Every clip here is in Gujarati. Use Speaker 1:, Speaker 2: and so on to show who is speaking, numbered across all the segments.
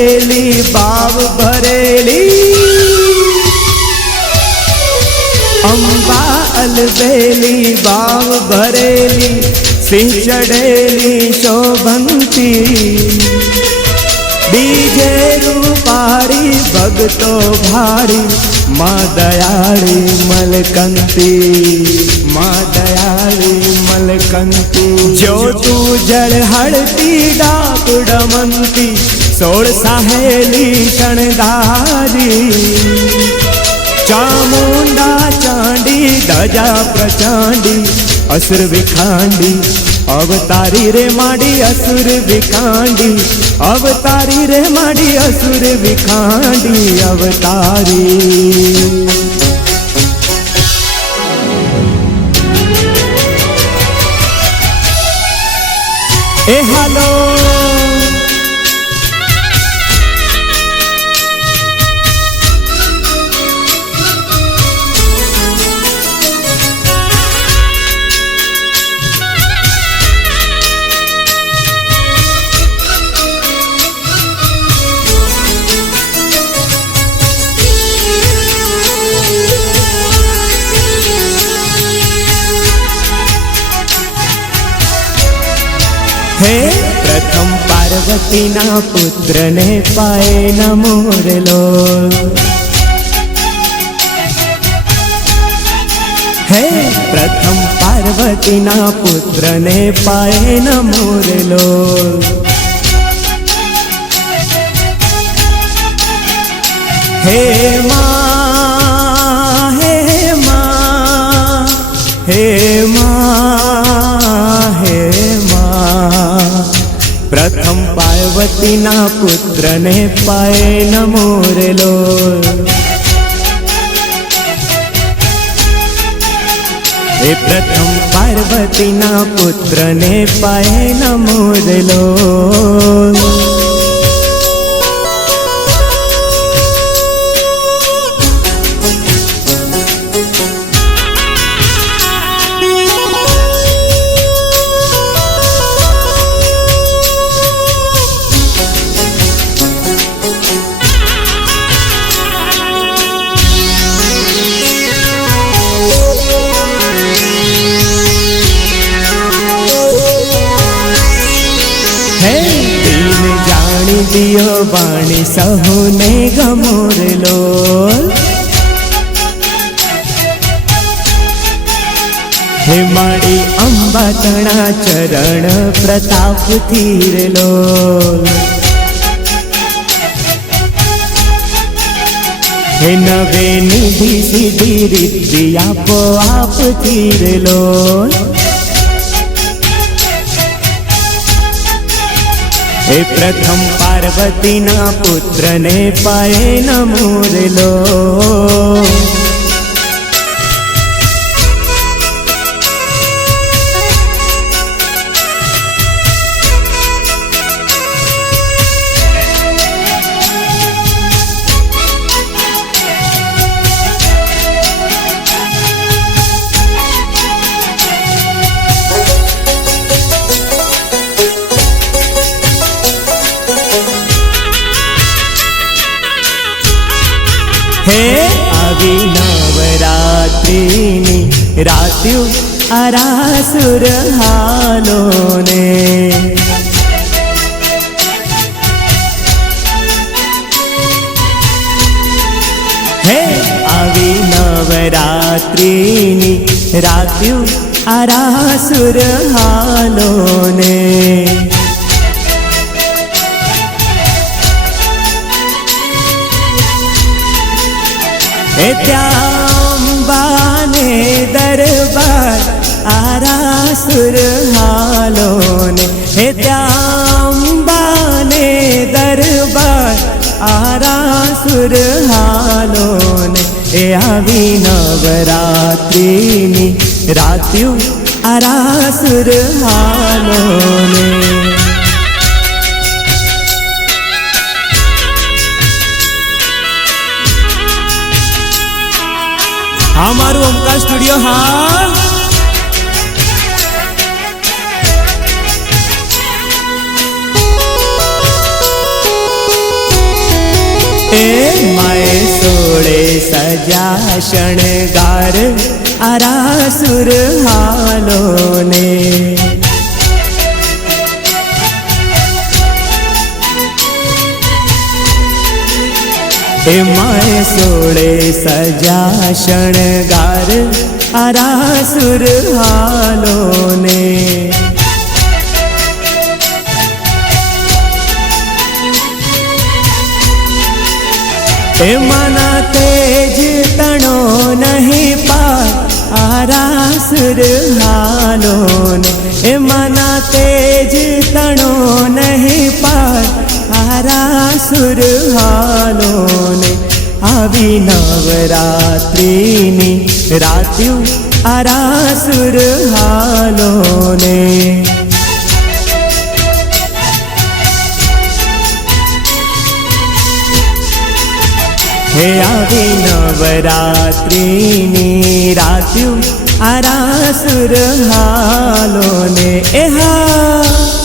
Speaker 1: बरेली बाव भरेली अम्बा अलबेली बाव भरेली सिंह चढ़ेली, शोभंती। बीजे रूपारी भगतो भारी। माँ दयाली, मलकंती। माँ दयाली, मलकंती। जो तू जल हड़ती डाप डमंती સોળ સાહેલી શણગારી, ચામુંડા ચાંડી દજા પ્રચાંડી, અસુર વિખાંડી, અવતારી રે માડી, અસુર વિખાંડી, અવતારી રે માડી, અસુર વિખાંડી, અવતારી. એ હાલો હે? પ્રથમ પાર્વતીના પુત્રને પાએ નમોરલો. હે? પ્રથમ પાર્વતીના પુત્રને પાએ નમોરલો. હે મા હે મા હે મા, હે પ્રથમ પાર્વતીના પુત્રને પાએ નમોરેલો એ પ્રથમ પાર્વતીના પુત્રને પાએ નમોરેલો દિયો વાણી સહુને ગમોરલો હે માડી અંબા તણા ચરણ પ્રતાપ થીરલો હે નવે નિધિ સીધી રીતિ આપો આપ થીરલો એ પ્રથમ પાર્વતીના પુત્રને પાએ નમોરલો હે? આવી નવરાત્રિની રાત્યુ અરાસુર હાલોને હે? આવી નવરાત્રિની રાત્યુ અરાસુર હાલો એ ત્યાં અંબાને દરબાર આરાસુર હાલો ને હે ત્યાં અંબાને દરબાર આરાસુર હાલો ને એ આવી નવરાત્રિની રાત્યું આરાસુર હાલો હા મારું ઓમકાર સ્ટુડિયો હા. એ માએ સોળે સજા શણગાર આરાસુર હાલો ને માએ સોળે સજા શણગાર આરાસુર હાલો ને એમાંના તેજ તણો નહીં પા આરાસુર હાલો ને એમાંના તેજ તણો નહીં પા આરાસુર હાલો ને આવી નવરાત્રિની રાત્યુ આરાસુર હાલો ને હે આવી નવરાત્રિની રાત્યુ આરાસુર હાલો ને એ હા.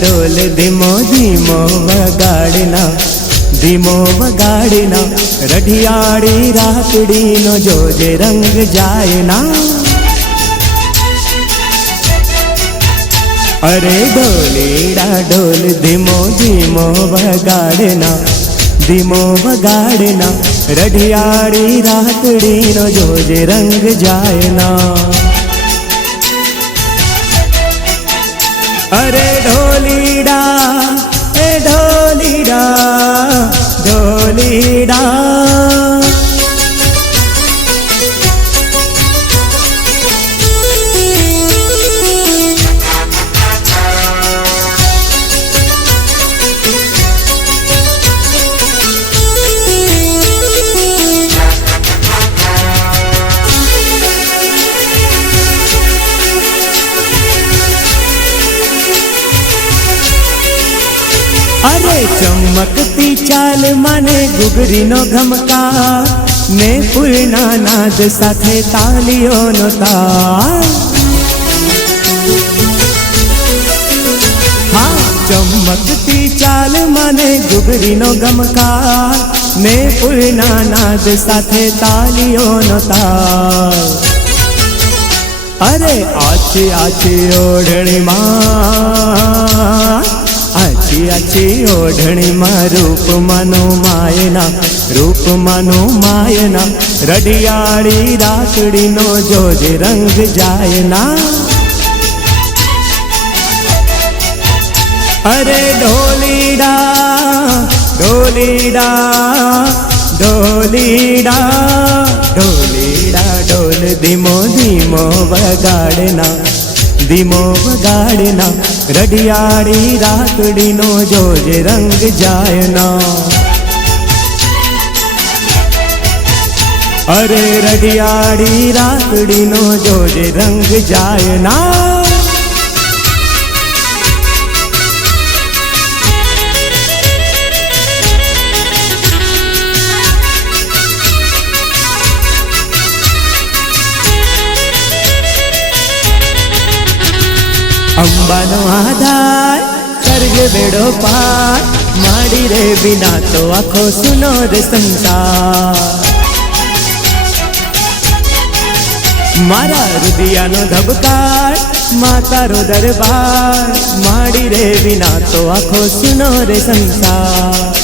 Speaker 1: ઢોલ ધીમો ધીમો વગાડના ધીમો વગાડના, રઢિયાળી રાતડીનો જોજે રંગ જાય ના અરે ડોલીડા, ડોલ ધીમો ધીમો વગાડના ધીમો વગાડના, રઢિયાળી રાતડીનો જોજે રંગ જાયના. અરે ઢોલીડા એ ઢોલીડા ઢોલીડા. ચાલ મને ઘૂઘરીનો ઘમકા ને ફૂલના નાદ સાથે તાલીઓનો તાલ. ચમકતી ચાલ મને ઘૂઘરીનો ગમકા ને ફૂલના નાદ સાથે તાલીઓનો તાલ. અરે આછી આછી ઓઢણીમાં આછી આછી ઓઢણીમાં રૂપમાનો માયના રૂપમાનો માયના રડિયાળી રાતડીનો જોજે રંગ જાયના. અરે ઢોલીડા ઢોલીડા ઢોલીડા ઢોલીડા ઢોલ ધીમો ધીમો વગાડના ધીમો વગાડના. રડિયાળી રાતડીનો જોજે રંગ જાયના. અરે રડિયાળી રાતડીનો જોજે રંગ જાયના. અંબાનો આધાર, કરજે બેડો પાર. માડી રે વિના તો આખો સુનો રે સંસાર. મારા હૃદયાનો ધબકાર, માતારો દરબાર. માડી રે વિના તો આખો સુનો રે સંસાર.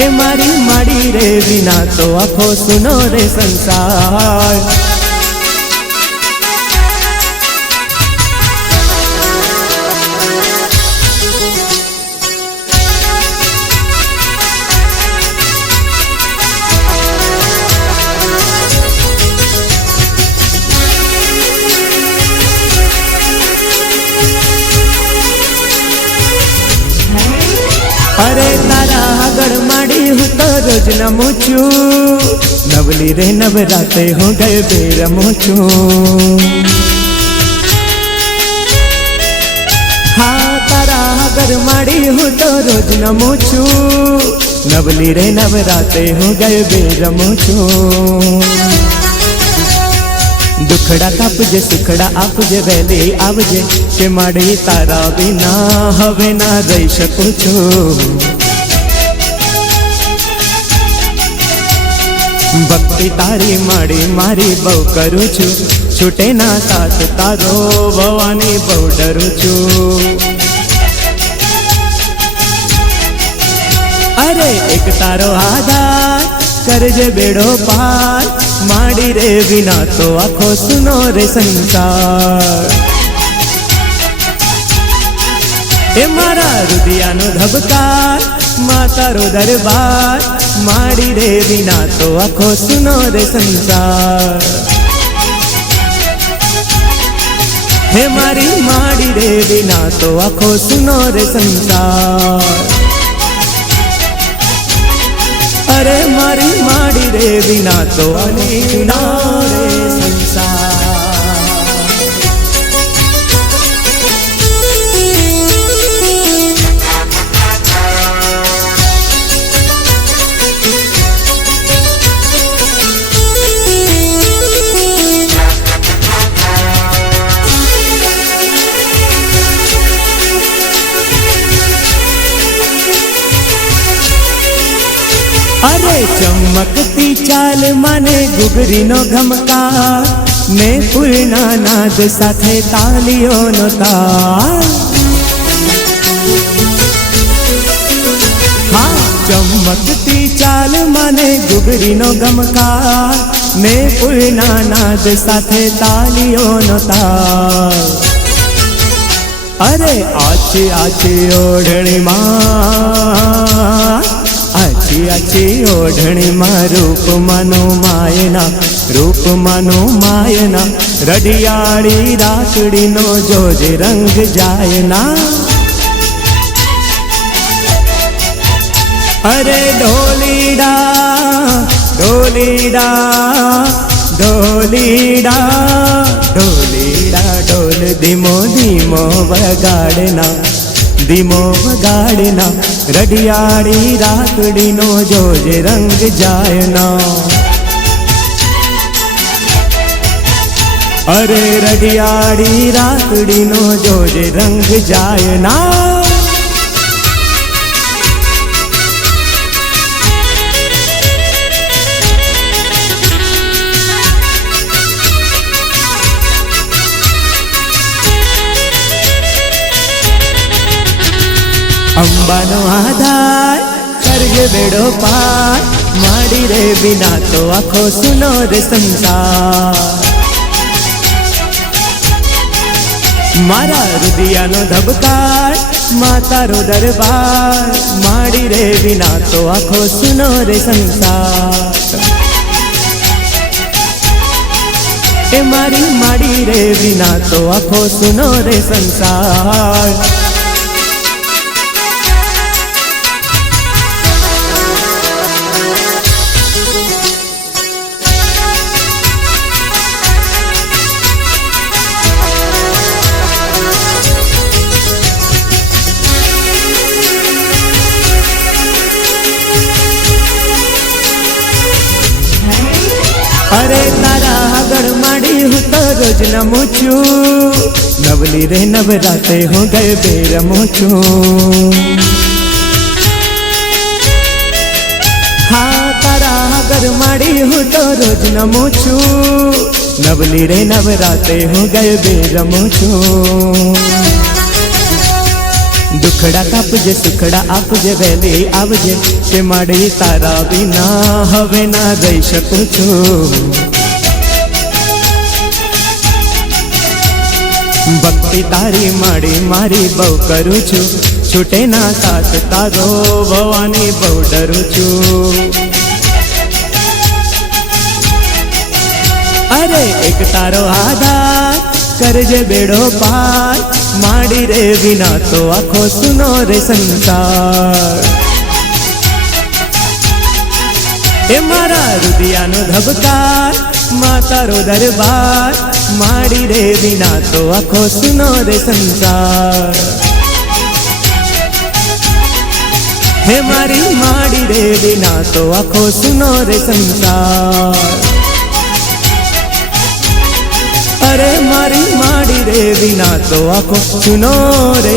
Speaker 1: એ મારી માડી રે વિના તો આખો સુનો રે સંસાર. રોજ નમું છું નવલી રે નવરાતે હું ગયે બે રમું છું હા, તારા આગળ માડી હું તો રોજ નમું છું નવલી રે નવરાતે હું ગયે બે રમું છું દુખડા કાપજે, સુખડા આપજે, વહેલી આવજે, કે માડી તારા વિના હવે ના રહી શકું છું. ભક્તિ તારી માડી મારી બહુ કરું છું. છૂટે ના સાથ, તારો ભવાની બહુ ડરું છું. અરે, એક તારો આધાર કરજે બેડો પાર. માડી રે વિના તો આખો સુનો રે સંસાર. એ મારા રુદિયાનો ધબકાર, માતારો દરબાર. માડી રે વિના તો આખો સુનો રે સંસાર હે મારી માડી રે વિના તો આખો સુનો રે સંસાર અરે મારી માડી રે વિના તો અનીના રે ચાલ મને ગુગરીનો ઘમકાર ને પૂર્ણા નાદ સાથે તાલીઓનો તાલ હા ચમકતી ચાલ મને ગુગરીનો ગમકાર ને પૂર્ણા નાદ સાથે તાલીઓનો તાલ અરે આછી આછી ઓઢણીમાં આછી ઓઢણીમાં રૂપમાનો માયના રૂપમાનો માયના રડિયાળી રાતડીનો જોજે રંગ જાયના. અરે ઢોલીડા ઢોલીડા ઢોલીડા ઢોલીડા, ઢોલ ધીમો ધીમો વગાડના. ધીમો વગાડના રડિયાળી રાતડીનો જોજે રંગ જાયના. અરે રડિયાળી રાતડીનો જોજે રંગ જાયના. અંબાનો આધાર કરજે બેડો પાર. માડી રે વિના તો આખો સુનો રે સંસાર. મારા હૃદયાનો ધબકાર માતારો દરબાર. માડી રે વિના તો આખો સુનો રે સંસાર. એ મારી માડી રે વિના તો આખો સુનો રે સંસાર. નમું છું નવલી રે નવરાતે હું ગયે બે રમું છું હા, તારા આગળ માડી હું તો રોજ નમું છું નવલી રે નવરાતે હું ગયે બે રમું છું દુખડા કાપજે, સુખડા આપજે, વહેલી આવજે. તે માડી તારા વિના હવે ના રહી શકું છું. ભક્તિ તારી માડી મારી બહુ કરું છું. છૂટે ના સાથ તારો, ભવાની બહુ ડરું છું. અરે, એક તારો આધાર કરજે બેડો પાર. માડી રે વિના તો આખો સુનો રે સંસાર. એ મારા રુદિયાનો ધબકાર, માતારો દરબાર. માડી રે વિના તો આખો સુનો રે સંસાર હે મારી માડી રે વિના તો આખો સુનો રે સંસાર અરે મારી માડી રે વિના તો આખો સુનો રે